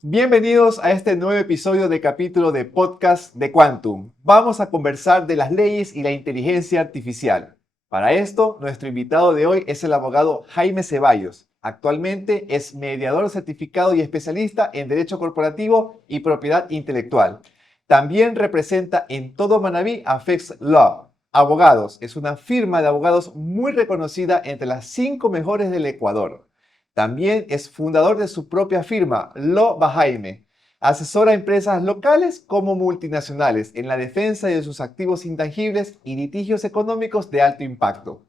Bienvenidos a este nuevo episodio de capítulo de podcast de Quantum. Vamos a conversar de las leyes y la inteligencia artificial. Para esto, nuestro invitado de hoy es el abogado Jaime Ceballos. Actualmente es mediador certificado y especialista en Derecho Corporativo y Propiedad Intelectual. También representa en todo Manabí a Fex Law. Abogados es una firma de abogados muy reconocida entre las 5 mejores del Ecuador. También es fundador de su propia firma, Lo Bajaime. Asesora a empresas locales como multinacionales en la defensa de sus activos intangibles y litigios económicos de alto impacto.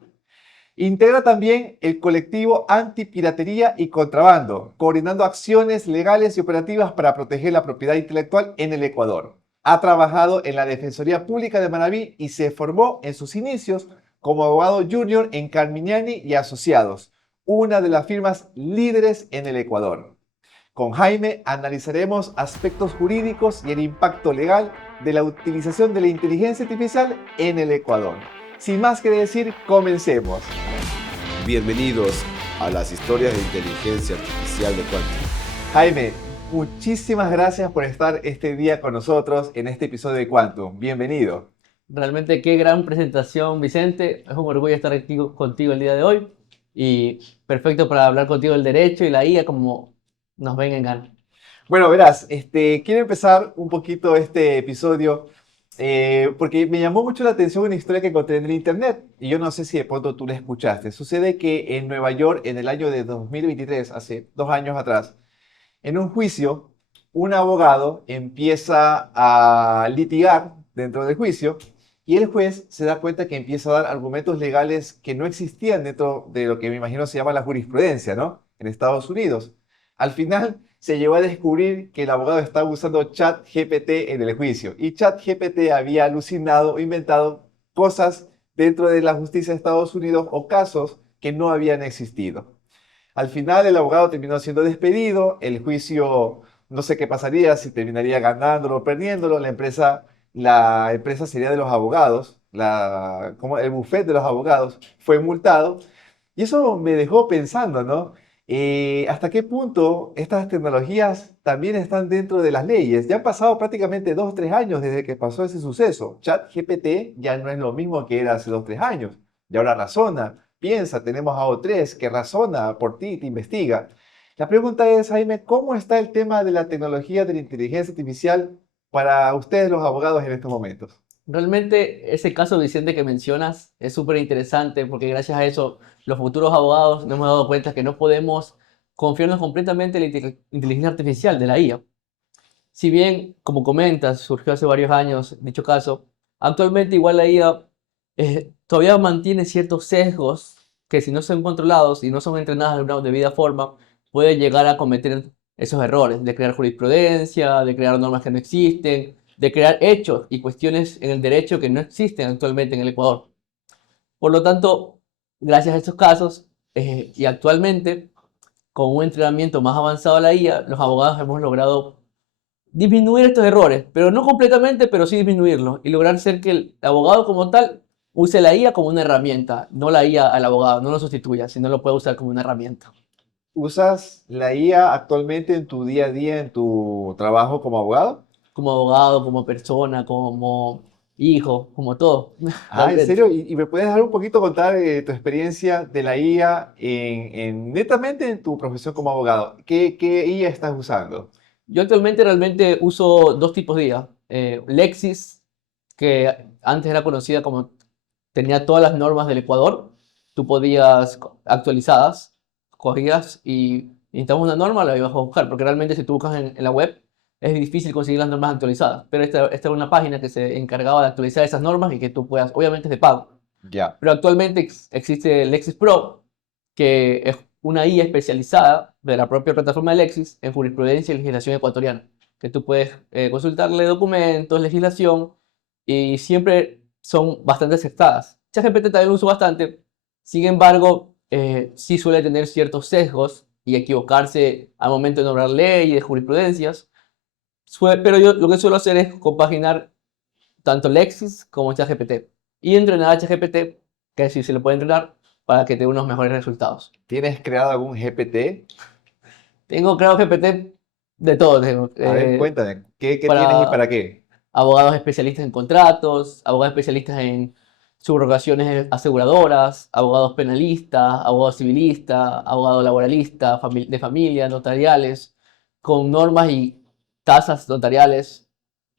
Integra también el colectivo Antipiratería y Contrabando, coordinando acciones legales y operativas para proteger la propiedad intelectual en el Ecuador. Ha trabajado en la Defensoría Pública de Manabí y se formó en sus inicios como abogado junior en Carminiani y Asociados, una de las firmas líderes en el Ecuador. Con Jaime analizaremos aspectos jurídicos y el impacto legal de la utilización de la inteligencia artificial en el Ecuador. Sin más que decir, comencemos. Bienvenidos a las historias de inteligencia artificial de Quantum. Jaime, muchísimas gracias por estar este día con nosotros en este episodio de Quantum. Bienvenido. Realmente qué gran presentación, Vicente. Es un orgullo estar aquí contigo el día de hoy y perfecto para hablar contigo del derecho y la IA como nos venga en gana. Bueno, verás, quiero empezar un poquito este episodio porque me llamó mucho la atención una historia que encontré en el internet y yo no sé si de pronto tú la escuchaste. Sucede que en Nueva York, en el año de 2023, hace 2 años atrás, en un juicio, un abogado empieza a litigar dentro del juicio y el juez se da cuenta que empieza a dar argumentos legales que no existían dentro de lo que me imagino se llama la jurisprudencia, ¿no? En Estados Unidos. Al final se llegó a descubrir que el abogado estaba usando ChatGPT en el juicio y ChatGPT había alucinado o inventado cosas dentro de la justicia de Estados Unidos o casos que no habían existido. Al final el abogado terminó siendo despedido, el juicio no sé qué pasaría, si terminaría ganándolo o perdiéndolo, la empresa sería de los abogados, como el bufete de los abogados fue multado y eso me dejó pensando, ¿no? ¿Hasta qué punto estas tecnologías también están dentro de las leyes? Ya han pasado prácticamente 2 o 3 años desde que pasó ese suceso. ChatGPT ya no es lo mismo que era hace 2 o 3 años. Y ahora razona, piensa, tenemos a O3 que razona por ti, te investiga. La pregunta es, Jaime, ¿cómo está el tema de la tecnología de la inteligencia artificial para ustedes los abogados en estos momentos? Realmente ese caso, Vicente, que mencionas es súper interesante porque gracias a eso los futuros abogados nos hemos dado cuenta que no podemos confiarnos completamente en la inteligencia artificial de la IA. Si bien, como comentas, surgió hace varios años dicho caso, actualmente igual la IA todavía mantiene ciertos sesgos que si no son controlados y no son entrenadas de una debida forma, puede llegar a cometer esos errores de crear jurisprudencia, de crear normas que no existen, de crear hechos y cuestiones en el derecho que no existen actualmente en el Ecuador. Por lo tanto, gracias a estos casos y actualmente, con un entrenamiento más avanzado de la IA, los abogados hemos logrado disminuir estos errores, pero no completamente, pero sí disminuirlos y lograr ser que el abogado como tal use la IA como una herramienta, no la IA al abogado, no lo sustituya, sino lo puede usar como una herramienta. ¿Usas la IA actualmente en tu día a día, en tu trabajo como abogado? Como abogado, como persona, como hijo, como todo, Ah, ¿en realmente. serio? ¿Y me puedes dar un poquito contar tu experiencia de la IA netamente en tu profesión como abogado? ¿Qué IA estás usando? Yo actualmente realmente uso dos tipos de IA. Lexis, que antes era conocida como tenía todas las normas del Ecuador. Tú podías actualizadas, cogías y necesitabas una norma, la ibas a buscar, porque realmente si tú buscas en la web es difícil conseguir las normas actualizadas. Pero esta era una página que se encargaba de actualizar esas normas y que tú puedas, obviamente es de pago. Ya. Pero actualmente existe Lexis Pro, que es una IA especializada de la propia plataforma de Lexis en jurisprudencia y legislación ecuatoriana, que tú puedes consultarle documentos, legislación, y siempre son bastante aceptadas. ChatGPT también lo uso bastante, sin embargo, sí suele tener ciertos sesgos y equivocarse al momento de nombrar leyes, jurisprudencias, pero yo lo que suelo hacer es compaginar tanto Lexis como ChatGPT y entrenar a ChatGPT, que sí se le puede entrenar para que te dé unos mejores resultados. ¿Tienes creado algún GPT? Tengo creado GPT De todo tengo. A ver, cuéntame, ¿qué tienes y Para para qué? abogados especialistas en contratos, abogados especialistas en subrogaciones aseguradoras, abogados penalistas, abogados civilistas, abogados laboralistas, de familia, notariales, con normas y tasas notariales.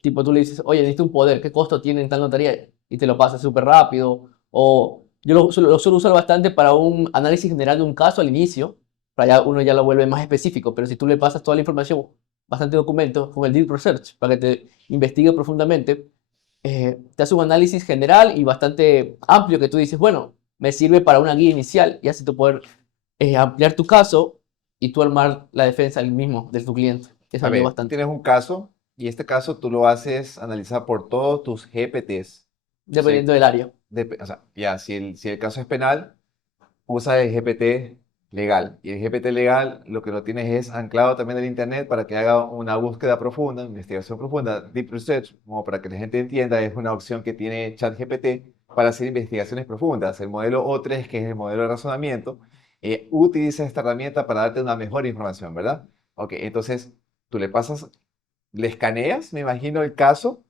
Tipo, tú le dices, oye, necesito un poder, ¿qué costo tiene en tal notaría? Y te lo pasa súper rápido. O yo lo suelo usar bastante para un análisis general de un caso al inicio, para ya uno ya lo vuelve más específico, pero si tú le pasas toda la información, bastante documentos, con el deep research, para que te investigue profundamente, te hace un análisis general y bastante amplio que tú dices, bueno, me sirve para una guía inicial y así tú poder ampliar tu caso y tú armar la defensa del mismo, de tu cliente. Eso A ayuda ver, tú bastante, tienes un caso y este caso tú lo haces analizar por todos tus GPTs. dependiendo del área. O sea, ya, si el caso es penal, usa el GPT legal. Y el GPT legal lo que lo tienes es anclado también en el Internet para que haga una búsqueda profunda, investigación profunda, deep research, como para que la gente entienda, es una opción que tiene ChatGPT para hacer investigaciones profundas. El modelo O3, que es el modelo de razonamiento, utiliza esta herramienta para darte una mejor información, ¿verdad? Ok, entonces tú le pasas, le escaneas, me imagino, el caso,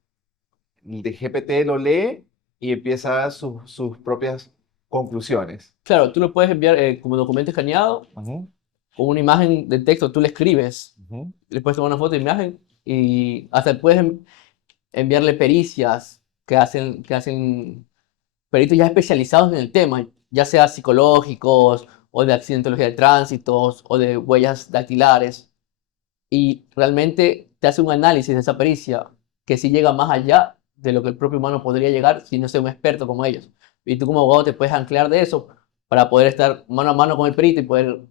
el de GPT lo lee y empieza a dar sus propias conclusiones. Claro, tú lo puedes enviar como documento escaneado, Ujú, con una imagen de texto, tú le escribes, ujú. le puedes tomar una foto de imagen y hasta puedes enviarle pericias que hacen peritos ya especializados en el tema, ya sea psicológicos o de accidentología de tránsitos o de huellas dactilares. Y realmente te hace un análisis de esa pericia que sí llega más allá de lo que el propio humano podría llegar si no sea un experto como ellos. Y tú como abogado te puedes anclar de eso para poder estar mano a mano con el perito y poder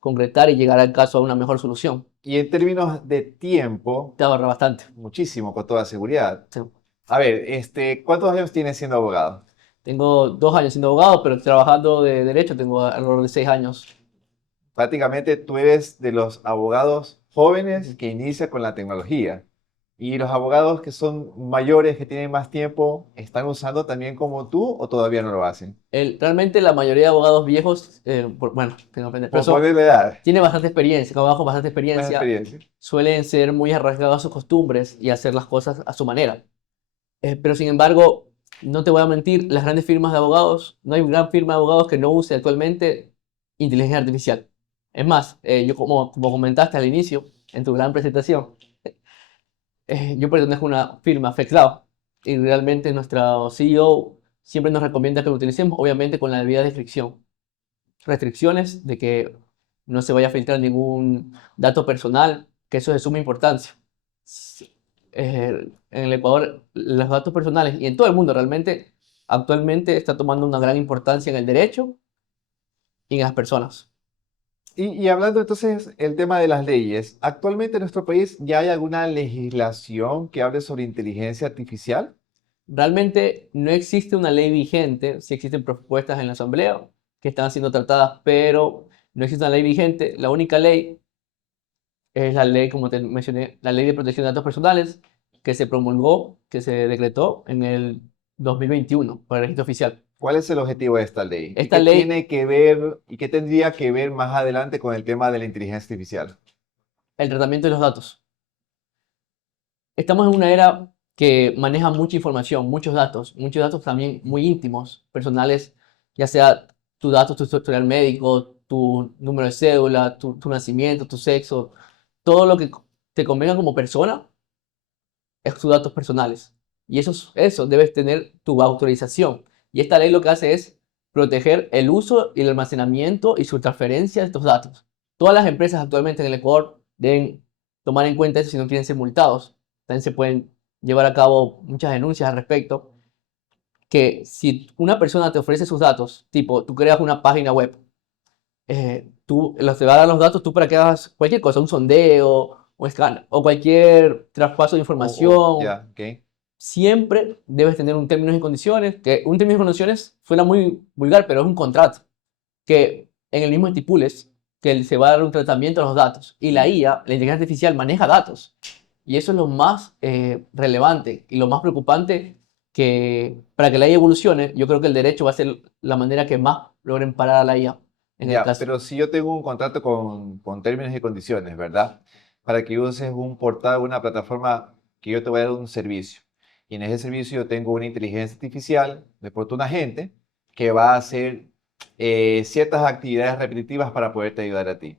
concretar y llegar al caso a una mejor solución. Y en términos de tiempo, Te ahorra bastante. muchísimo, con toda seguridad. Sí. A ver, ¿cuántos años tienes siendo abogado? Tengo 2 años siendo abogado, pero trabajando de derecho tengo alrededor de 6 años. Prácticamente tú eres de los abogados jóvenes que inicia con la tecnología. ¿Y los abogados que son mayores, que tienen más tiempo, están usando también como tú o todavía no lo hacen? Realmente la mayoría de abogados viejos, bueno, tengo que aprender, pero Por la edad, tiene bastante experiencia, trabajo con bastante más experiencia, experiencia. suelen ser muy arraigados a sus costumbres y hacer las cosas a su manera. Pero sin embargo, no te voy a mentir, las grandes firmas de abogados, no hay una gran firma de abogados que no use actualmente inteligencia artificial. Es más, yo como comentaste al inicio, en tu gran presentación, yo pertenezco a una firma, FlexLab, y realmente nuestro CEO siempre nos recomienda que lo utilicemos, obviamente con la debida restricciones de que no se vaya a filtrar ningún dato personal, que eso es de suma importancia. En el Ecuador, los datos personales y en todo el mundo realmente, actualmente está tomando una gran importancia en el derecho y en las personas. Y hablando entonces el tema de las leyes, ¿actualmente en nuestro país ya hay alguna legislación que hable sobre inteligencia artificial? Realmente no existe una ley vigente, sí existen propuestas en la Asamblea que están siendo tratadas, pero no existe una ley vigente. La única ley es la ley, como te mencioné, la Ley de Protección de Datos Personales, que se promulgó, que se decretó en el 2021 por el registro oficial. ¿Cuál es el objetivo de esta ley? ¿Y Esta qué ley, tiene que ver y qué tendría que ver más adelante con el tema de la inteligencia artificial? el tratamiento de los datos. Estamos en una era que maneja mucha información, muchos datos también muy íntimos, personales, ya sea tu dato, tu historial médico, tu número de cédula, tu nacimiento, tu sexo, todo lo que te convenga como persona es tus datos personales. Y eso debes tener tu autorización. Y esta ley lo que hace es proteger el uso y el almacenamiento y su transferencia de estos datos. Todas las empresas actualmente en el Ecuador deben tomar en cuenta eso si no quieren ser multados. También se pueden llevar a cabo muchas denuncias al respecto. Que si una persona te ofrece sus datos, tipo tú creas una página web, tú los te va a dar los datos tú para que hagas cualquier cosa, un sondeo, un scan o cualquier traspaso de información, Ya, ok. siempre debes tener un términos y condiciones, que un términos y condiciones suena muy vulgar, pero es un contrato, que en el mismo estipules que se va a dar un tratamiento a los datos. Y la IA, la inteligencia artificial, maneja datos. Y eso es lo más relevante y lo más preocupante que para que la IA evolucione, yo creo que el derecho va a ser la manera que más logren parar a la IA en el Ya, caso. pero si yo tengo un contrato con términos y condiciones, ¿verdad? para que uses un portal, una plataforma que yo te voy a dar un servicio. Y en ese servicio yo tengo una inteligencia artificial, de pronto un agente, que va a hacer ciertas actividades repetitivas para poderte ayudar a ti.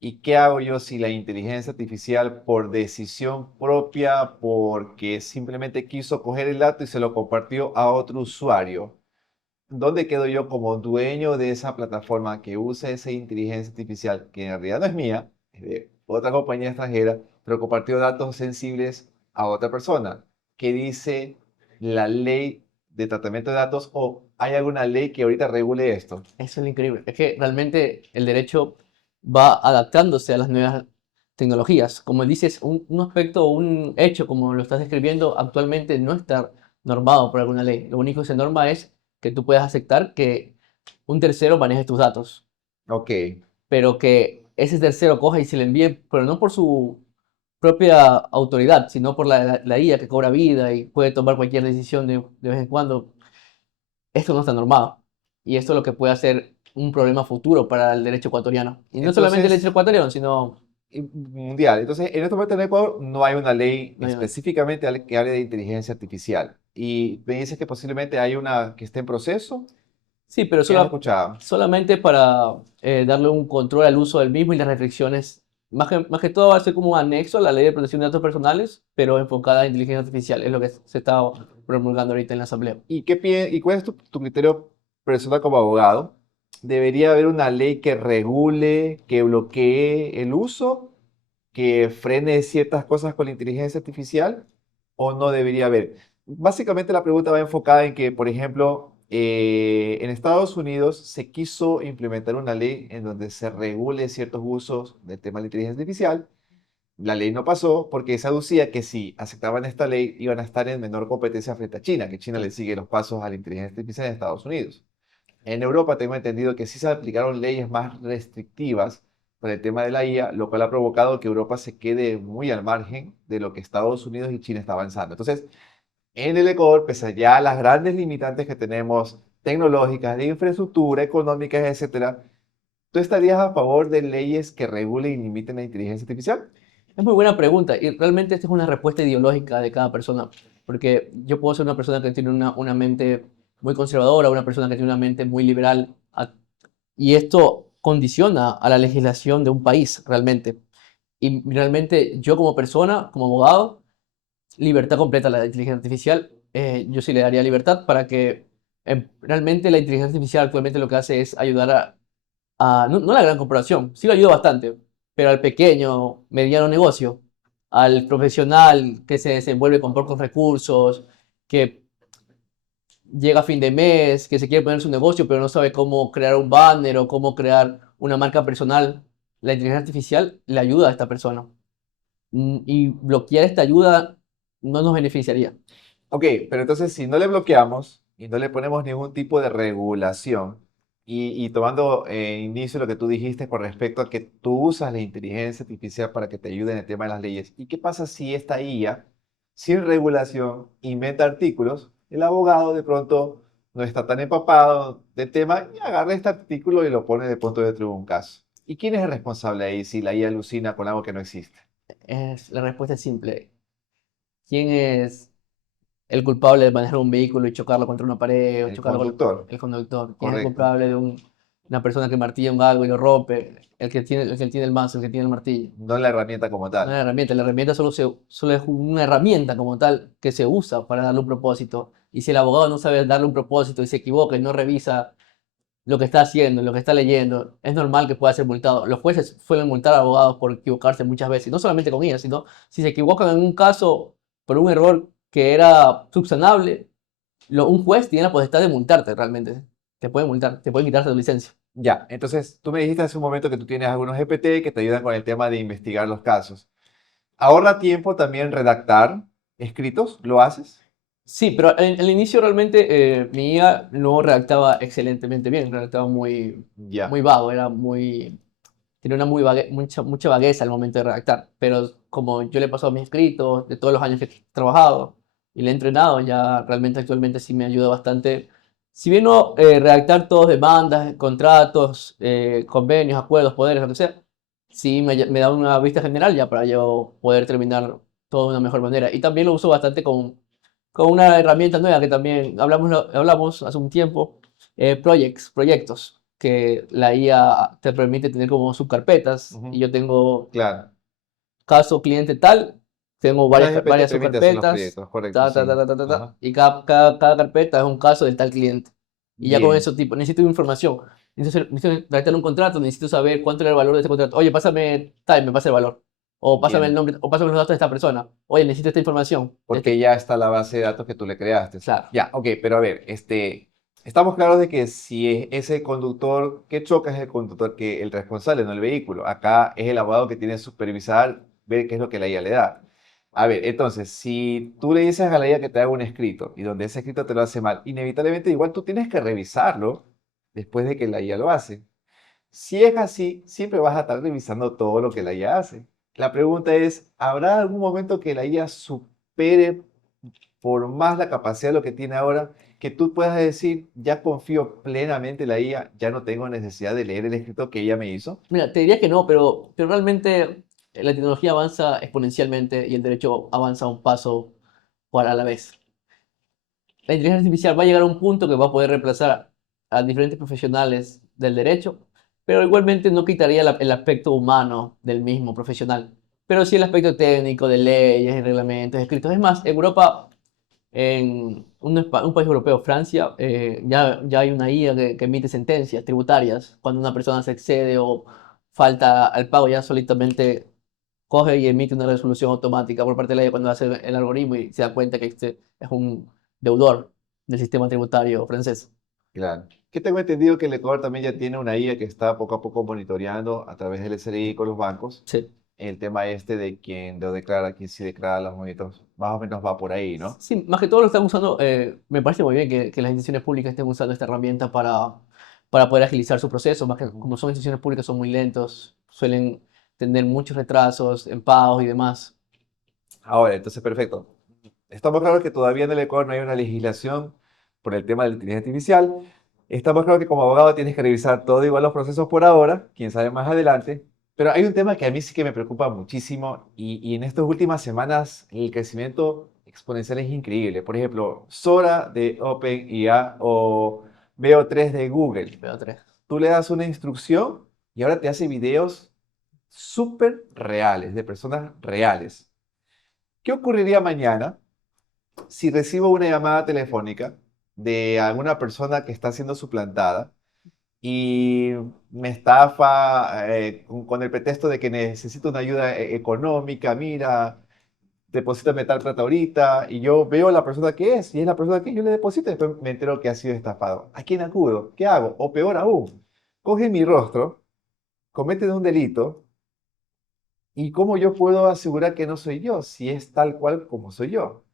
¿Y qué hago yo si la inteligencia artificial por decisión propia, porque simplemente quiso coger el dato y se lo compartió a otro usuario? ¿Dónde quedo yo como dueño de esa plataforma que usa esa inteligencia artificial, que en realidad no es mía, es de otra compañía extranjera, pero compartió datos sensibles a otra persona? ¿Qué dice la ley de tratamiento de datos o hay alguna ley que ahorita regule esto? Eso es lo increíble. Es que realmente el derecho va adaptándose a las nuevas tecnologías. Como dices, un aspecto o un hecho, como lo estás describiendo, actualmente no está normado por alguna ley. Lo único que se norma es que tú puedas aceptar que un tercero maneje tus datos, Ok, pero que ese tercero coja y se le envíe, pero no por su propia autoridad, sino por la IA que cobra vida y puede tomar cualquier decisión de vez en cuando. Esto no está normado. Y esto es lo que puede ser un problema futuro para el derecho ecuatoriano. Y no solamente el derecho entonces, ecuatoriano, sino mundial. Entonces, en este momento en Ecuador no hay una ley no hay una- específicamente que hable de inteligencia artificial. Y me dices que posiblemente hay una que esté en proceso. Sí, pero ¿Qué has escuchado? solamente para darle un control al uso del mismo y las reflexiones. Más que todo va a ser como un anexo a la ley de protección de datos personales, pero enfocada a inteligencia artificial. Es lo que se está promulgando ahorita en la Asamblea. ¿Y cuál es tu criterio personal como abogado? ¿Debería haber una ley que regule, que bloquee el uso, que frene ciertas cosas con la inteligencia artificial o no debería haber? Básicamente la pregunta va enfocada en que, por ejemplo, en Estados Unidos se quiso implementar una ley en donde se regule ciertos usos del tema de la inteligencia artificial. La ley no pasó porque se aducía que si aceptaban esta ley iban a estar en menor competencia frente a China, que China le sigue los pasos a la inteligencia artificial en Estados Unidos. En Europa tengo entendido que sí se aplicaron leyes más restrictivas para el tema de la IA, lo cual ha provocado que Europa se quede muy al margen de lo que Estados Unidos y China está avanzando. Entonces, en el Ecuador, pese a ya las grandes limitantes que tenemos tecnológicas, de infraestructura, económicas, etcétera, ¿tú estarías a favor de leyes que regulen y limiten la inteligencia artificial? Es muy buena pregunta y realmente esta es una respuesta ideológica de cada persona, porque yo puedo ser una persona que tiene una mente muy conservadora, una persona que tiene una mente muy liberal, y esto condiciona a la legislación de un país realmente. Y realmente yo como persona, como abogado, libertad completa a la inteligencia artificial, yo sí le daría libertad para que realmente la inteligencia artificial actualmente lo que hace es ayudar no a la gran corporación, sí lo ayuda bastante, pero al pequeño, mediano negocio, al profesional que se desenvuelve con pocos recursos, que llega a fin de mes, que se quiere poner su negocio, pero no sabe cómo crear un banner o cómo crear una marca personal, la inteligencia artificial le ayuda a esta persona. Y bloquear esta ayuda no nos beneficiaría. Ok, pero entonces si no le bloqueamos y no le ponemos ningún tipo de regulación, y tomando inicio lo que tú dijiste con respecto a que tú usas la inteligencia artificial para que te ayude en el tema de las leyes, ¿y qué pasa si esta IA, sin regulación, inventa artículos? El abogado de pronto no está tan empapado del tema y agarra este artículo y lo pone de pronto dentro de un caso. ¿Y quién es el responsable ahí si la IA alucina con algo que no existe? La respuesta es simple. ¿Quién es el culpable de manejar un vehículo y chocarlo contra una pared o El chocarlo con conductor, el conductor? ¿Quién es el correcto. culpable de una persona que martilla un algo y lo rompe? El que tiene el mazo, el que tiene el martillo. No la herramienta como No es tal. la herramienta solo es una herramienta como tal que se usa para darle un propósito. Y si el abogado no sabe darle un propósito y se equivoca y no revisa lo que está haciendo, lo que está leyendo, es normal que pueda ser multado. Los jueces suelen multar a abogados por equivocarse muchas veces, y no solamente con ellas, sino si se equivocan en un caso por un error que era subsanable, un juez tiene la potestad de multarte realmente. Te puede multar, te puede quitarse tu licencia. Ya, entonces tú me dijiste hace un momento que tú tienes algunos GPT que te ayudan con el tema de investigar los casos. ¿Ahorra tiempo también redactar escritos? ¿Lo haces? Sí, pero en el inicio realmente mi IA no redactaba excelentemente bien, redactaba muy Ya, vago, tenía mucha vagueza al momento de redactar, pero como yo le he pasado mis escritos de todos los años que he trabajado y le he entrenado, ya realmente actualmente sí me ayuda bastante. Si bien no redactar todos demandas, contratos, convenios, acuerdos, poderes, lo que sea, sí me da una vista general ya para yo poder terminar todo de una mejor manera. Y también lo uso bastante con una herramienta nueva que también hablamos hace un tiempo, proyectos, que la IA te permite tener como subcarpetas. Y Ujú. yo tengo Claro. caso cliente tal, tengo ChatGPT te varias permite hacer los subcarpetas, proyectos, correcto, sí. ta, Ajá. y cada carpeta es un caso del tal cliente. Y ya con Bien. eso, tipo, necesito información, necesito redactar un contrato, necesito saber cuánto era el valor de ese contrato. Oye, pásame tal, me pasa el valor. O pásame el Bien. nombre, o pásame los datos de esta persona. Oye, necesito esta información. Porque ya está la base de datos que tú le creaste. Claro. Ya, ok, pero a ver, estamos claros de que si ese conductor que choca es el conductor que el responsable, no el vehículo. Acá es el abogado que tiene que supervisar, ver qué es lo que la IA le da. A ver, entonces, si tú le dices a la IA que te haga un escrito y donde ese escrito te lo hace mal, inevitablemente igual tú tienes que revisarlo después de que la IA lo hace. Si es así, siempre vas a estar revisando todo lo que la IA hace. La pregunta es, ¿habrá algún momento que la IA supere por más la capacidad de lo que tiene ahora, que tú puedas decir, ya confío plenamente en la IA, ya no tengo necesidad de leer el escrito que ella me hizo? Mira, te diría que no, pero realmente la tecnología avanza exponencialmente y el derecho avanza un paso a la vez. La inteligencia artificial va a llegar a un punto que va a poder reemplazar a diferentes profesionales del derecho, pero igualmente no quitaría el aspecto humano del mismo profesional, pero sí el aspecto técnico de leyes y reglamentos escritos. Es más, Europa, en un país europeo, Francia, ya hay una IA que emite sentencias tributarias cuando una persona se excede o falta al pago, ya solitamente coge y emite una resolución automática por parte de la ley cuando hace el algoritmo y se da cuenta que este es un deudor del sistema tributario francés. Claro. Que tengo entendido que el Ecuador también ya tiene una IA que está poco a poco monitoreando a través del SRI con los bancos Sí. el tema este de quién lo declara, quién sí declara los movimientos. Más o menos va por ahí, ¿no? Sí, más que todo lo están usando, me parece muy bien que las instituciones públicas estén usando esta herramienta para poder agilizar su proceso, más que como son instituciones públicas son muy lentos, suelen tener muchos retrasos en pagos y demás. Ahora, entonces, perfecto. Estamos claros que todavía en el Ecuador no hay una legislación por el tema de la inteligencia artificial. Estamos claros que como abogado tienes que revisar todo igual los procesos por ahora, quién sabe más adelante. Pero hay un tema que a mí sí que me preocupa muchísimo y en estas últimas semanas el crecimiento exponencial es increíble. Por ejemplo, Sora de OpenIA o Veo3 de Google. Veo tres. Tú le das una instrucción y ahora te hace videos súper reales, de personas reales. ¿Qué ocurriría mañana si recibo una llamada telefónica de alguna persona que está siendo suplantada y me estafa con el pretexto de que necesito una ayuda económica? Mira, deposítame tal plata ahorita, y yo veo a la persona que es, y es la persona que yo le deposito, y después me entero que ha sido estafado. ¿A quién acudo? ¿Qué hago? O peor aún, coge mi rostro, cometen un delito, y ¿cómo yo puedo asegurar que no soy yo si es tal cual como soy yo?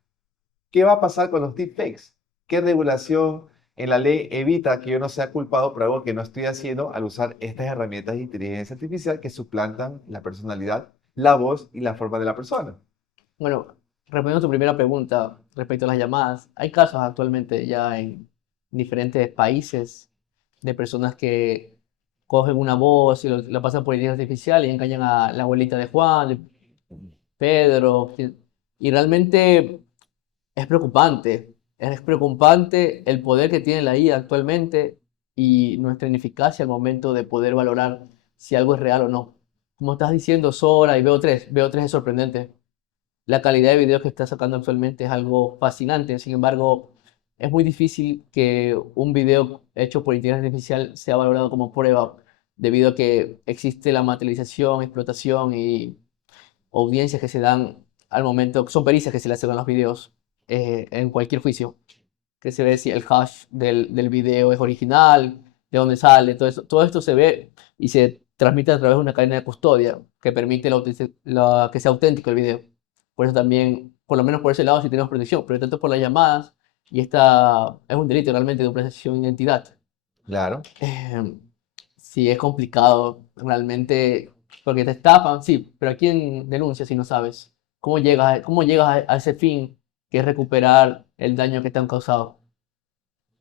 ¿Qué va a pasar con los deepfakes? ¿Qué regulación en la ley evita que yo no sea culpado por algo que no estoy haciendo al usar estas herramientas de inteligencia artificial que suplantan la personalidad, la voz y la forma de la persona? Bueno, respondiendo a tu primera pregunta respecto a las llamadas, hay casos actualmente ya en diferentes países de personas que cogen una voz y la pasan por inteligencia artificial y engañan a la abuelita de Juan, de Pedro, y realmente es preocupante el poder que tiene la IA actualmente y nuestra ineficacia al momento de poder valorar si algo es real o no. Como estás diciendo, Sora y Veo3 es sorprendente. La calidad de videos que está sacando actualmente es algo fascinante. Sin embargo, es muy difícil que un video hecho por inteligencia artificial sea valorado como prueba, debido a que existe la materialización, explotación y audiencias que se dan al momento, son pericias que se le hacen a los videos en cualquier juicio, que se ve si el hash del video es original, de dónde sale, todo esto se ve y se transmite a través de una cadena de custodia que permite que sea auténtico el video. Por eso también, por lo menos por ese lado, sí tenemos protección, pero tanto por las llamadas, y esta es un delito realmente de protección de identidad. Claro. Eh, sí, es complicado realmente, porque te estafan, sí, pero ¿a quién denuncia si no sabes? Cómo llegas a ese fin que es recuperar el daño que te han causado?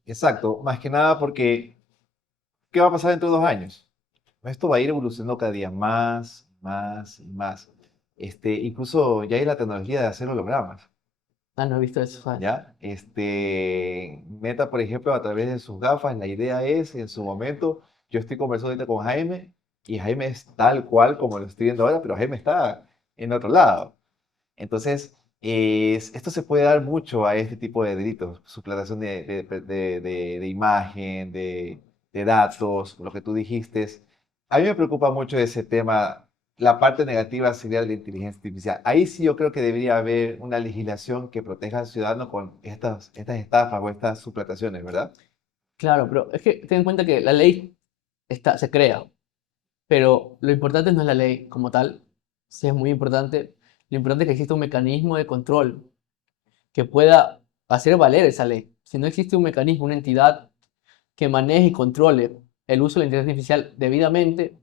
Exacto, más que nada porque, ¿qué va a pasar dentro de 2 años? Esto va a ir evolucionando cada día más, más y más. Incluso ya hay la tecnología de hacer hologramas, Ah, no he visto eso, ¿sabes? ¿ya? Meta, por ejemplo, a través de sus gafas, la idea es, en su momento, yo estoy conversando ahorita con Jaime, y Jaime es tal cual como lo estoy viendo ahora, pero Jaime está en otro lado. Entonces, esto se puede dar mucho a este tipo de delitos, suplantación de imagen, de datos, lo que tú dijiste. A mí me preocupa mucho ese tema. La parte negativa sería la inteligencia artificial. Ahí sí yo creo que debería haber una legislación que proteja al ciudadano con estas estafas o estas suplantaciones, ¿verdad? Claro, pero es que ten en cuenta que la ley se crea, pero lo importante no es la ley como tal, sí es muy importante. Lo importante es que exista un mecanismo de control que pueda hacer valer esa ley. Si no existe un mecanismo, una entidad que maneje y controle el uso de la inteligencia artificial debidamente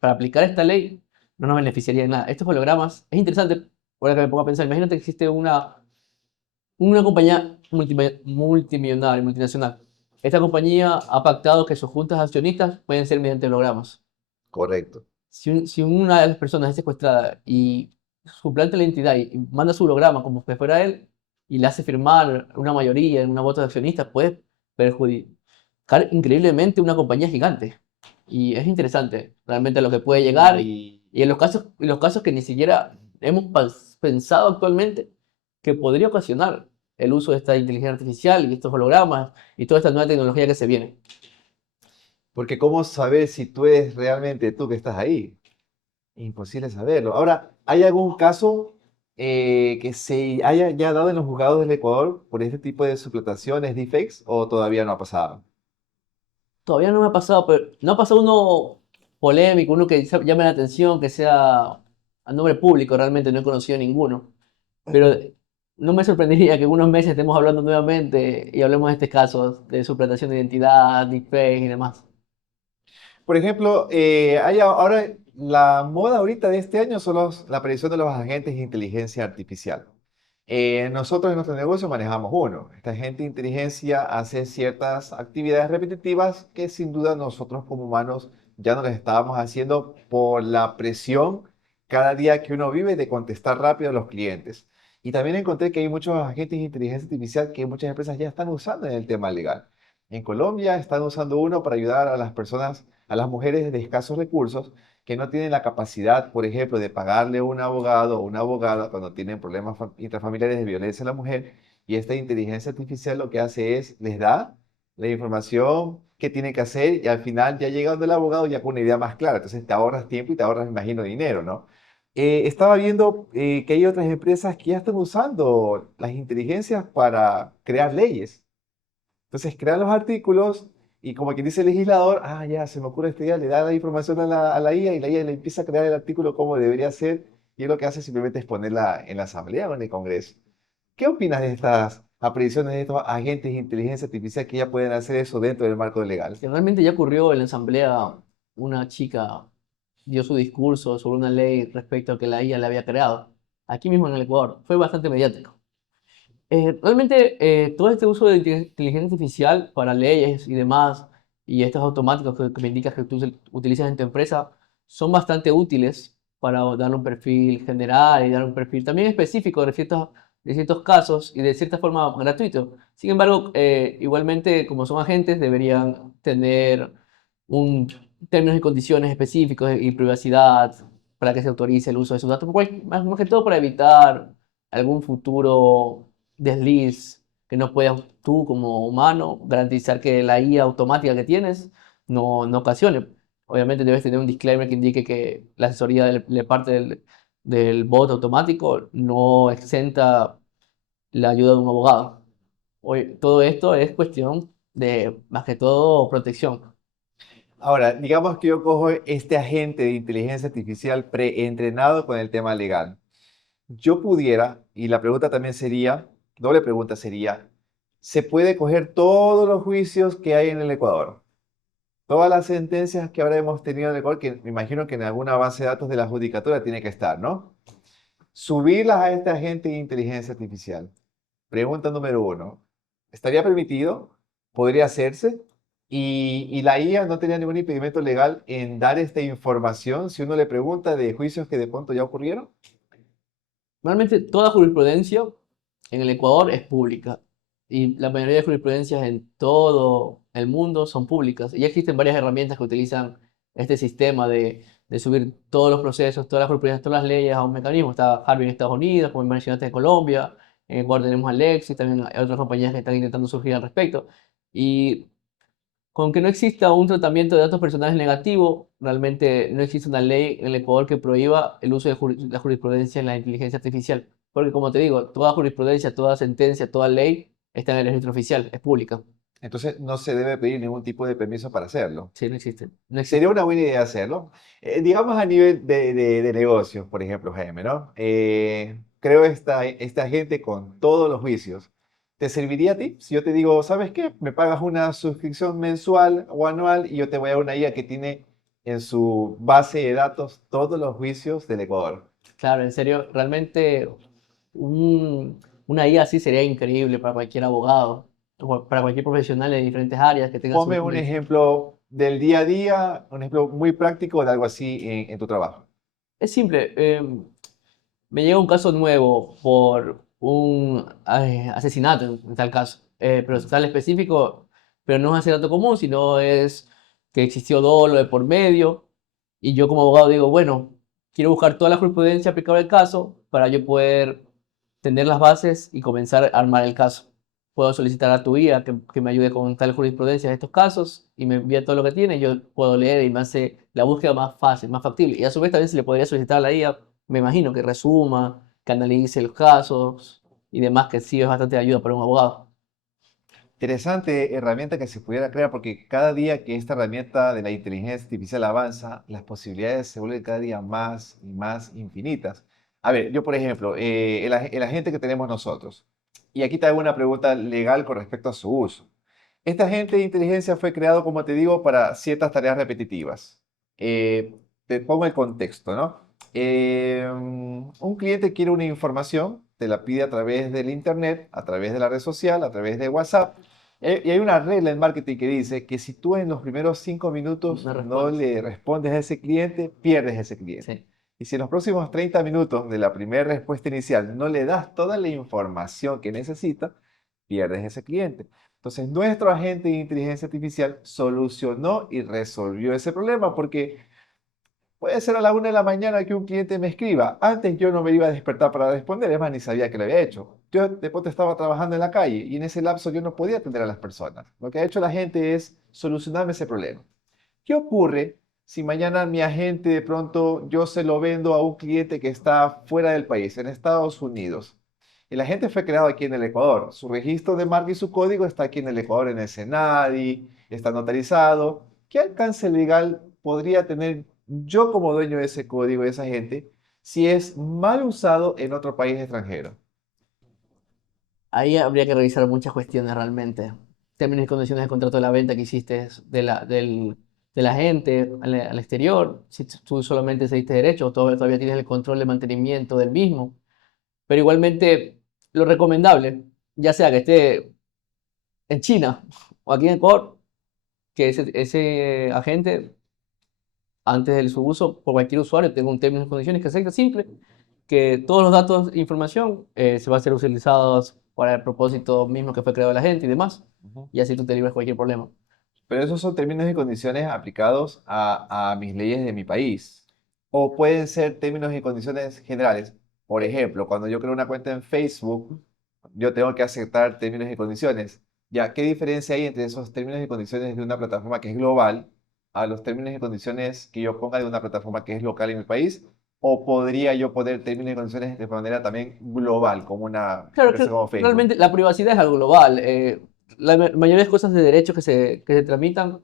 para aplicar esta ley, no nos beneficiaría en nada. Estos hologramas, es interesante, ahora que me pongo a pensar, imagínate que existe una compañía multimillonaria, multinacional. Esta compañía ha pactado que sus juntas de accionistas pueden ser mediante hologramas. Correcto. Si una de las personas es secuestrada y suplanta la identidad y manda su holograma como que fuera él y le hace firmar una mayoría en una voto de accionistas, puede perjudicar increíblemente una compañía gigante. Y es interesante realmente lo que puede llegar Y y en los casos que ni siquiera hemos pensado actualmente que podría ocasionar el uso de esta inteligencia artificial y estos hologramas y toda esta nueva tecnología que se viene. porque ¿cómo saber si tú eres realmente tú que estás ahí? Imposible saberlo. Ahora, ¿hay algún caso que se haya ya dado en los juzgados del Ecuador por este tipo de suplantaciones, deepfakes, o todavía no ha pasado? Todavía no me ha pasado, pero no ha pasado uno polémico, uno que llame la atención, que sea a nombre público, realmente no he conocido ninguno. Pero no me sorprendería que en unos meses estemos hablando nuevamente y hablemos de este caso de suplantación de identidad, deepfake y demás. Por ejemplo, ahora la moda ahorita de este año son la aparición de los agentes de inteligencia artificial. Nosotros en nuestro negocio manejamos uno. Esta agente de inteligencia hace ciertas actividades repetitivas que sin duda nosotros como humanos ya no las estábamos haciendo por la presión cada día que uno vive de contestar rápido a los clientes. Y también encontré que hay muchos agentes de inteligencia artificial que muchas empresas ya están usando en el tema legal. En Colombia están usando uno para ayudar a las personas, a las mujeres de escasos recursos que no tienen la capacidad, por ejemplo, de pagarle a un abogado o una abogada cuando tienen problemas intrafamiliares de violencia a la mujer. Y esta inteligencia artificial lo que hace es, les da la información que tiene que hacer y al final ya llegando el abogado ya con una idea más clara. Entonces te ahorras tiempo y te ahorras, me imagino, dinero, ¿no? Estaba viendo que hay otras empresas que ya están usando las inteligencias para crear leyes. Entonces crean los artículos y como quien dice el legislador, ya se me ocurre esta idea, le da la información a la IA y la IA le empieza a crear el artículo como debería ser y él lo que hace simplemente es ponerla en la asamblea o en el Congreso. ¿Qué opinas de estas apariciones de estos agentes de inteligencia artificial que ya pueden hacer eso dentro del marco legal? Que realmente ya ocurrió en la asamblea, una chica dio su discurso sobre una ley respecto a que la IA le había creado, aquí mismo en el Ecuador. Fue bastante mediático. Realmente todo este uso de inteligencia artificial para leyes y demás, y estos automáticos que me indicas que tú utilizas en tu empresa, son bastante útiles para dar un perfil general y dar un perfil también específico de ciertos casos y de cierta forma gratuito. Sin embargo, igualmente, como son agentes, deberían tener un términos y condiciones específicos y privacidad para que se autorice el uso de sus datos, más que todo para evitar algún futuro desliz que no puedas tú como humano garantizar que la IA automática que tienes no ocasione. Obviamente debes tener un disclaimer que indique que la asesoría de parte del bot automático no exenta la ayuda de un abogado. Todo esto es cuestión de, más que todo, protección. Ahora, digamos que yo cojo este agente de inteligencia artificial preentrenado con el tema legal. Yo pudiera, y la pregunta también sería, doble pregunta sería, ¿se puede coger todos los juicios que hay en el Ecuador? Todas las sentencias que ahora hemos tenido en el Ecuador, que me imagino que en alguna base de datos de la judicatura tiene que estar, ¿no? Subirlas a este agente de inteligencia artificial. Pregunta número uno, ¿estaría permitido? ¿Podría hacerse? Y la IA no tenía ningún impedimento legal en dar esta información si uno le pregunta de juicios que de pronto ya ocurrieron. Realmente toda jurisprudencia en el Ecuador es pública y la mayoría de jurisprudencias en todo el mundo son públicas. Y ya existen varias herramientas que utilizan este sistema de subir todos los procesos, todas las jurisprudencias, todas las leyes a un mecanismo. Está Harvey en Estados Unidos, como mencionaste en Colombia, en Ecuador tenemos Alexis, también hay otras compañías que están intentando surgir al respecto. Y con que no exista un tratamiento de datos personales negativo, realmente no existe una ley en el Ecuador que prohíba el uso de la jurisprudencia en la inteligencia artificial. Porque como te digo, toda jurisprudencia, toda sentencia, toda ley está en el registro oficial, es pública. Entonces no se debe pedir ningún tipo de permiso para hacerlo. Sí, no existe. No Sería existe. una buena idea hacerlo. Digamos a nivel de negocios, por ejemplo, Jaime, ¿no? Creo esta gente con todos los juicios. ¿Te serviría a ti? Si yo te digo, ¿sabes qué? Me pagas una suscripción mensual o anual y yo te voy a dar una IA que tiene en su base de datos todos los juicios del Ecuador. Claro, en serio, realmente una IA así sería increíble para cualquier abogado, o para cualquier profesional de diferentes áreas que tenga Ponme un ejemplo del día a día, un ejemplo muy práctico de algo así en tu trabajo. Es simple. Me llega un caso nuevo por un asesinato, en tal caso, pero es tal específico, pero no es asesinato común, sino es que existió dolo de por medio, y yo como abogado digo, bueno, quiero buscar toda la jurisprudencia aplicable al caso para yo poder tener las bases y comenzar a armar el caso. Puedo solicitar a tu guía que me ayude con tal jurisprudencia de estos casos y me envía todo lo que tiene, y yo puedo leer y me hace la búsqueda más fácil, más factible. Y a su vez también se le podría solicitar a la IA, me imagino, que resuma, que analice los casos y demás, que sí es bastante de ayuda para un abogado. Interesante herramienta que se pudiera crear porque cada día que esta herramienta de la inteligencia artificial avanza, las posibilidades se vuelven cada día más y más infinitas. A ver, yo por ejemplo, el agente que tenemos nosotros, y aquí te hago una pregunta legal con respecto a su uso. Este agente de inteligencia fue creado, como te digo, para ciertas tareas repetitivas. Te pongo el contexto, ¿no? Un cliente quiere una información, te la pide a través del internet, a través de la red social, a través de WhatsApp. Y hay una regla en marketing que dice que si tú en los primeros 5 minutos No no respondes. le respondes a ese cliente, pierdes ese cliente. Sí. Y si en los próximos 30 minutos de la primera respuesta inicial no le das toda la información que necesita, pierdes ese cliente. Entonces, nuestro agente de inteligencia artificial solucionó y resolvió ese problema porque puede ser a la 1 de la mañana que un cliente me escriba. Antes yo no me iba a despertar para responder, es más, ni sabía que lo había hecho. Yo después estaba trabajando en la calle y en ese lapso yo no podía atender a las personas. Lo que ha hecho la gente es solucionarme ese problema. ¿Qué ocurre si mañana mi agente de pronto yo se lo vendo a un cliente que está fuera del país, en Estados Unidos? El agente fue creado aquí en el Ecuador. Su registro de marca y su código está aquí en el Ecuador, en el SENADI, está notarizado. ¿Qué alcance legal podría tener yo como dueño de ese código, de esa agente, si es mal usado en otro país extranjero? Ahí habría que revisar muchas cuestiones realmente. Términos y condiciones de contrato de la venta que hiciste de la gente al exterior, si tú solamente cediste derecho o todavía tienes el control de mantenimiento del mismo. Pero igualmente, lo recomendable, ya sea que esté en China o aquí en Ecuador, que ese agente, antes de su uso, por cualquier usuario, tenga un términos y condiciones que sea simple, que todos los datos e información se va a ser utilizados para el propósito mismo que fue creado la gente y demás, Ujú. y así tú te libras de cualquier problema. Pero esos son términos y condiciones aplicados a mis leyes de mi país. O pueden ser términos y condiciones generales. Por ejemplo, cuando yo creo una cuenta en Facebook, yo tengo que aceptar términos y condiciones. Ya, ¿qué diferencia hay entre esos términos y condiciones de una plataforma que es global a los términos y condiciones que yo ponga de una plataforma que es local en mi país? ¿O podría yo poner términos y condiciones de manera también global, como una Claro empresa que como Facebook? realmente la privacidad es algo global. La mayoría de las cosas de derechos que se tramitan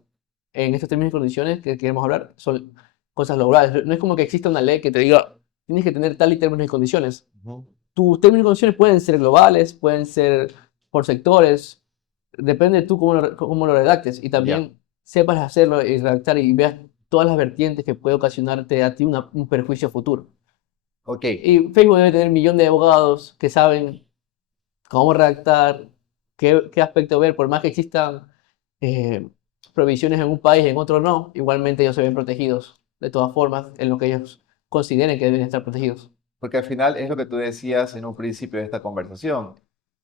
en estos términos y condiciones que queremos hablar son cosas globales. No es como que exista una ley que te diga, tienes que tener tal y términos y condiciones. Ujú. Tus términos y condiciones pueden ser globales, pueden ser por sectores, depende de tú cómo lo redactes y Ya, también sepas hacerlo y redactar y veas todas las vertientes que puede ocasionarte a ti un perjuicio futuro. ok. Y Facebook debe tener un millón de abogados que saben cómo redactar, qué aspecto ver, por más que existan eh, prohibiciones en un país y en otro no, igualmente ellos se ven protegidos de todas formas en lo que ellos consideren que deben estar protegidos. Porque al final es lo que tú decías en un principio de esta conversación.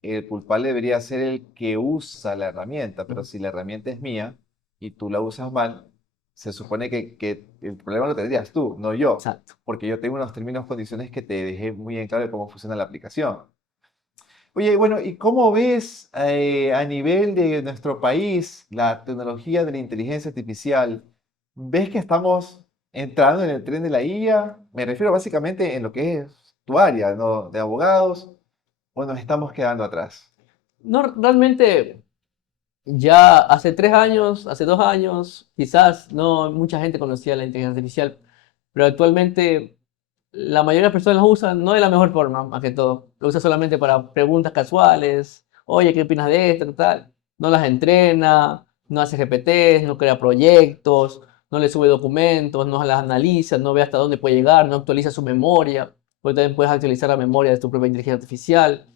El culpable debería ser el que usa la herramienta, pero Ujú. si la herramienta es mía y tú la usas mal, se supone que el problema lo tendrías tú, no yo, Exacto. porque yo tengo unos términos, condiciones que te dejé muy en claro de cómo funciona la aplicación. Oye, bueno, ¿y cómo ves a nivel de nuestro país la tecnología de la inteligencia artificial? ¿Ves que estamos entrando en el tren de la IA? Me refiero básicamente en lo que es tu área, ¿no? De abogados, o nos estamos quedando atrás. No, realmente ya hace 3 años, hace 2 años, quizás no mucha gente conocía la inteligencia artificial, pero actualmente la mayoría de las personas lo usan no de la mejor forma, más que todo. Lo usa solamente para preguntas casuales. Oye, ¿qué opinas de esto? Tal. No las entrena, no hace GPTs, no crea proyectos, no le sube documentos, no las analiza, no ve hasta dónde puede llegar, no actualiza su memoria, porque también puedes actualizar la memoria de tu propia inteligencia artificial.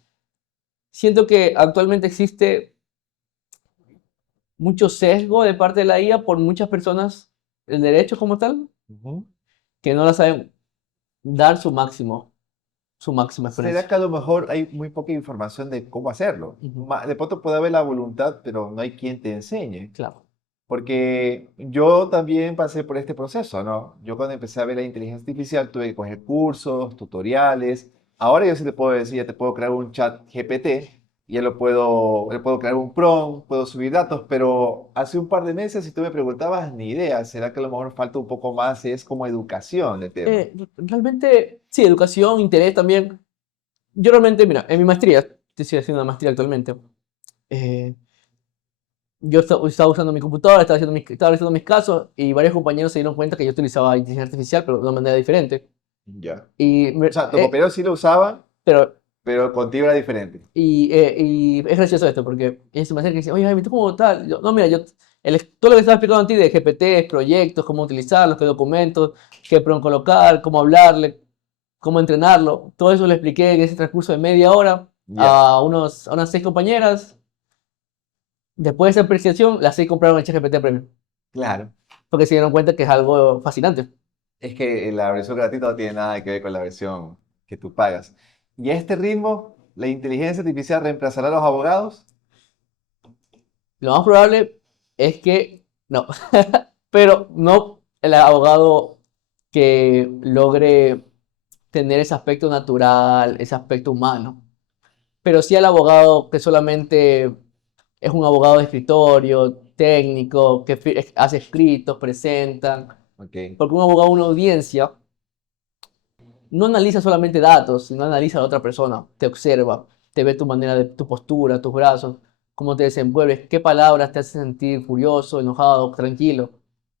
Siento que actualmente existe mucho sesgo de parte de la IA por muchas personas, el derecho como tal, Ujú. que no la saben dar su máxima ¿Será experiencia. que a lo mejor hay muy poca información de cómo hacerlo? Ujú. De pronto puede haber la voluntad, pero no hay quien te enseñe. Claro. Porque yo también pasé por este proceso, ¿no? Yo cuando empecé a ver la inteligencia artificial tuve que coger cursos, tutoriales. Ahora yo sí te puedo decir, ya te puedo crear un chat GPT, y ya le puedo crear un prompt, puedo subir datos, pero hace un par de meses si tú me preguntabas, ni idea, ¿será que a lo mejor falta un poco más? Es como educación de tema. Realmente, sí, educación, interés también. Yo realmente, mira, en mi maestría, estoy haciendo una maestría actualmente, eh, yo estaba usando mi computadora, estaba realizando mis casos y varios compañeros se dieron cuenta que yo utilizaba inteligencia artificial, pero de una manera diferente. Ya. Y, O sea, tu compañero sí lo usaba, pero pero contigo era diferente. Y es gracioso esto, porque ellos se me acercan y dicen, oye, Jaime, ¿tú cómo tal? No, mira, todo lo que estaba explicando a ti de GPT, proyectos, cómo utilizarlos, qué documentos, qué prompt colocar, cómo hablarle, cómo entrenarlo, todo eso lo expliqué en ese transcurso de media hora Ya, a unas 6 compañeras. Después de esa apreciación, las 6 compraron el ChatGPT Premium, claro. porque se dieron cuenta que es algo fascinante. Es que la versión gratuita no tiene nada que ver con la versión que tú pagas. Y a este ritmo, ¿la inteligencia artificial reemplazará a los abogados? Lo más probable es que no, pero no el abogado que logre tener ese aspecto natural, ese aspecto humano, pero sí al abogado que solamente es un abogado de escritorio, técnico, que hace escritos, presentan, Ok. porque un abogado en una audiencia no analiza solamente datos, sino analiza a la otra persona, te observa, te ve tu manera de tu postura, tus brazos, cómo te desenvuelves, qué palabras te hacen sentir furioso, enojado, tranquilo.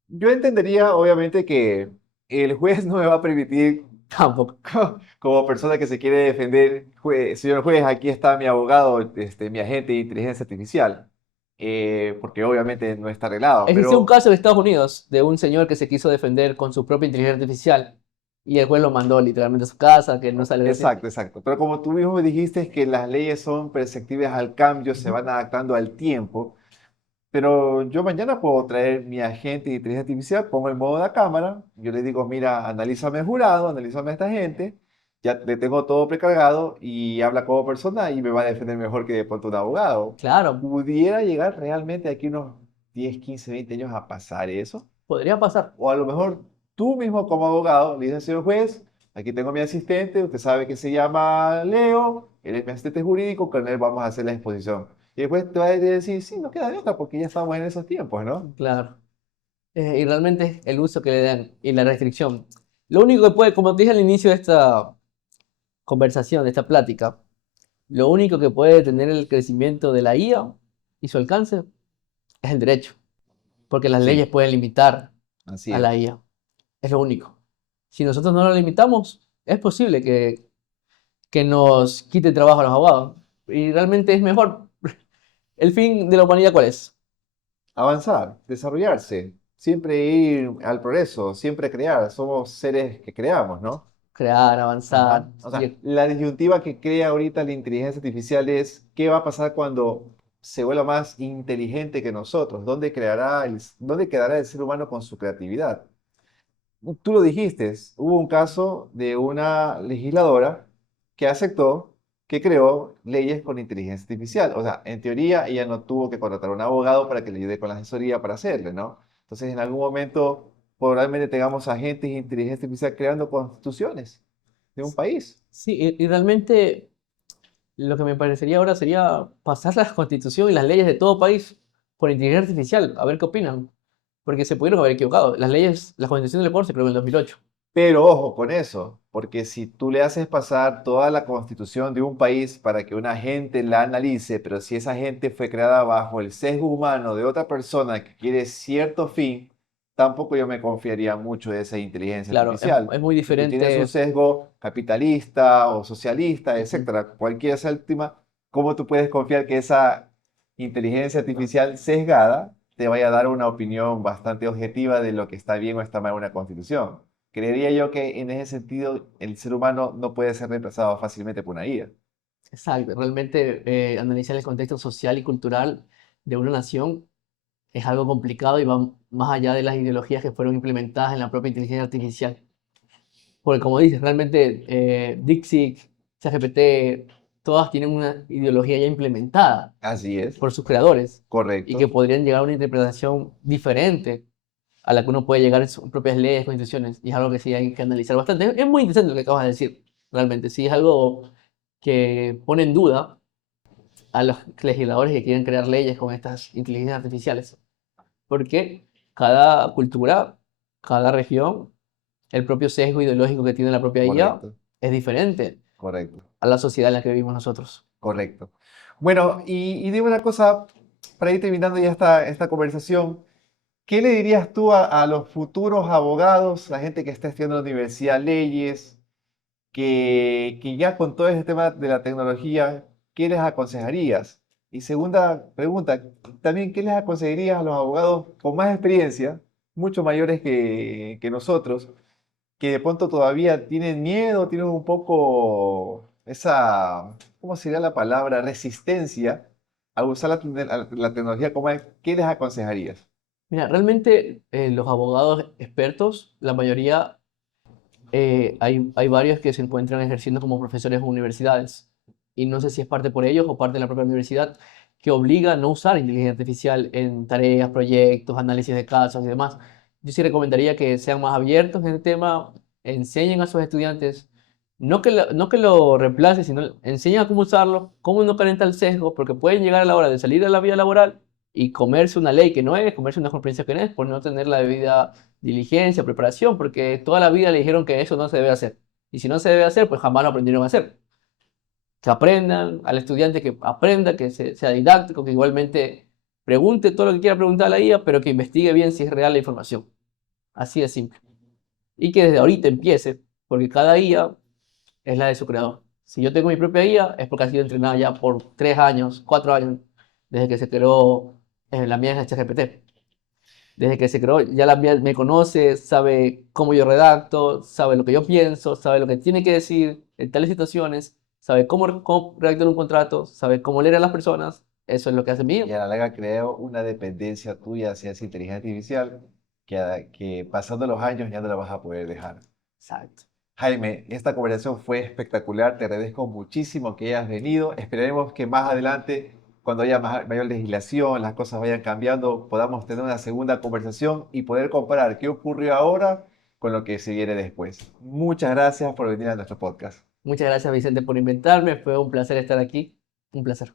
Yo entendería, obviamente, que el juez no me va a permitir, Tampoco. como persona que se quiere defender, señor juez, aquí está mi abogado, mi agente de inteligencia artificial, porque obviamente no está arreglado, Existió un pero caso en Estados Unidos de un señor que se quiso defender con su propia inteligencia artificial y el juez lo mandó literalmente a su casa, que no salió así. exacto, exacto. Pero como tú mismo me dijiste que las leyes son perceptibles al cambio, se Ujú. van adaptando al tiempo. Pero yo mañana puedo traer mi agente de inteligencia artificial, pongo el modo de la cámara, yo le digo, mira, analízame el jurado, analízame a esta gente, ya le tengo todo precargado y habla como persona y me va a defender mejor que de pronto un abogado. Claro, ¿Pudiera llegar realmente aquí unos 10, 15, 20 años a pasar eso? podría pasar. O a lo mejor tú mismo como abogado le dices, señor juez, aquí tengo mi asistente, usted sabe que se llama Leo, él es mi asistente jurídico, con él vamos a hacer la exposición. Y después te va a decir, sí, no queda de otra porque ya estamos en esos tiempos, ¿no? Claro. Y realmente es el uso que le dan y la restricción. Lo único que puede, como te dije al inicio de esta conversación, de esta plática, lo único que puede detener el crecimiento de la IA y su alcance es el derecho, porque las leyes Sí, pueden limitar así a es. la IA. Es lo único. Si nosotros no lo limitamos, es posible que nos quite trabajo a los abogados. Y realmente es mejor. ¿El fin de la humanidad cuál es? Avanzar, desarrollarse, siempre ir al progreso, siempre crear. Somos seres que creamos, ¿no? Crear, avanzar. Ajá. O sea, la disyuntiva que crea ahorita la inteligencia artificial es, ¿qué va a pasar cuando se vuelva más inteligente que nosotros? ¿Dónde quedará el ser humano con su creatividad? Tú lo dijiste, hubo un caso de una legisladora que aceptó, que creó leyes con inteligencia artificial. O sea, en teoría ella no tuvo que contratar a un abogado para que le ayude con la asesoría para hacerlo, ¿no? Entonces, en algún momento probablemente tengamos agentes de inteligencia artificial creando constituciones de un país. Sí, y realmente lo que me parecería ahora sería pasar la constitución y las leyes de todo país por inteligencia artificial, a ver qué opinan. Porque se pudieron haber equivocado. La constitución del Ecuador se creó en el 2008. Pero ojo con eso, porque si tú le haces pasar toda la constitución de un país para que una gente la analice, pero si esa gente fue creada bajo el sesgo humano de otra persona que quiere cierto fin, tampoco yo me confiaría mucho de esa inteligencia Claro, artificial. es muy Si tú tienes un diferente. sesgo capitalista o socialista, Ujú. etcétera, cualquiera sea el tema, ¿cómo tú puedes confiar que esa inteligencia artificial sesgada te vaya a dar una opinión bastante objetiva de lo que está bien o está mal en una constitución? Creería yo que en ese sentido el ser humano no puede ser reemplazado fácilmente por una IA. Exacto. Realmente analizar el contexto social y cultural de una nación es algo complicado y va más allá de las ideologías que fueron implementadas en la propia inteligencia artificial. Porque como dices, realmente DeepSeek, ChatGPT, todas tienen una ideología ya implementada Así es, por sus creadores y que correcto, podrían llegar a una interpretación diferente a la que uno puede llegar en sus propias leyes, constituciones, y es algo que sí hay que analizar bastante. Es muy interesante lo que acabas de decir, realmente, sí, es algo que pone en duda a los legisladores que quieren crear leyes con estas inteligencias artificiales, porque cada cultura, cada región, el propio sesgo ideológico que tiene la propia IA correcto, es diferente correcto, a la sociedad en la que vivimos nosotros. correcto. Bueno, y dime una cosa, para ir terminando ya esta conversación, ¿qué le dirías tú a los futuros abogados, la gente que está estudiando en la universidad, leyes, que ya con todo este tema de la tecnología, ¿qué les aconsejarías? Y segunda pregunta, también, ¿qué les aconsejarías a los abogados con más experiencia, mucho mayores que nosotros, que de pronto todavía tienen miedo, tienen un poco esa, ¿cómo sería la palabra? Resistencia a usar la tecnología como es. ¿Qué les aconsejarías? Mira, realmente los abogados expertos, la mayoría, hay varios que se encuentran ejerciendo como profesores en universidades. Y no sé si es parte por ellos o parte de la propia universidad que obliga a no usar inteligencia artificial en tareas, proyectos, análisis de casos y demás. Yo sí recomendaría que sean más abiertos en el tema, enseñen a sus estudiantes, no que lo reemplacen, sino enseñen a cómo usarlo, cómo no calentar el sesgo, porque pueden llegar a la hora de salir de la vida laboral y comerse una ley que no es, comerse una competencia que no es, por no tener la debida diligencia, preparación, porque toda la vida le dijeron que eso no se debe hacer. Y si no se debe hacer, pues jamás lo aprendieron a hacer. Que aprendan, al estudiante que aprenda, que sea didáctico, que igualmente pregunte todo lo que quiera preguntar a la IA, pero que investigue bien si es real la información. Así de simple. Y que desde ahorita empiece, porque cada IA es la de su creador. Si yo tengo mi propia IA, es porque ha sido entrenada ya por 3 años, 4 años, desde que se creó la mía en ChatGPT. Desde que se creó, ya la mía me conoce, sabe cómo yo redacto, sabe lo que yo pienso, sabe lo que tiene que decir en tales situaciones, sabe cómo redactar un contrato, sabe cómo leer a las personas. Eso es lo que hace mi Y IA. a la larga creo una dependencia tuya hacia esa inteligencia artificial que pasando los años ya no la vas a poder dejar. Exacto. Jaime, esta conversación fue espectacular, te agradezco muchísimo que hayas venido. Esperaremos que más adelante, cuando haya mayor legislación, las cosas vayan cambiando, podamos tener una segunda conversación y poder comparar qué ocurrió ahora con lo que se viene después. Muchas gracias por venir a nuestro podcast. Muchas gracias, Vicente, por invitarme. Fue un placer estar aquí. Un placer.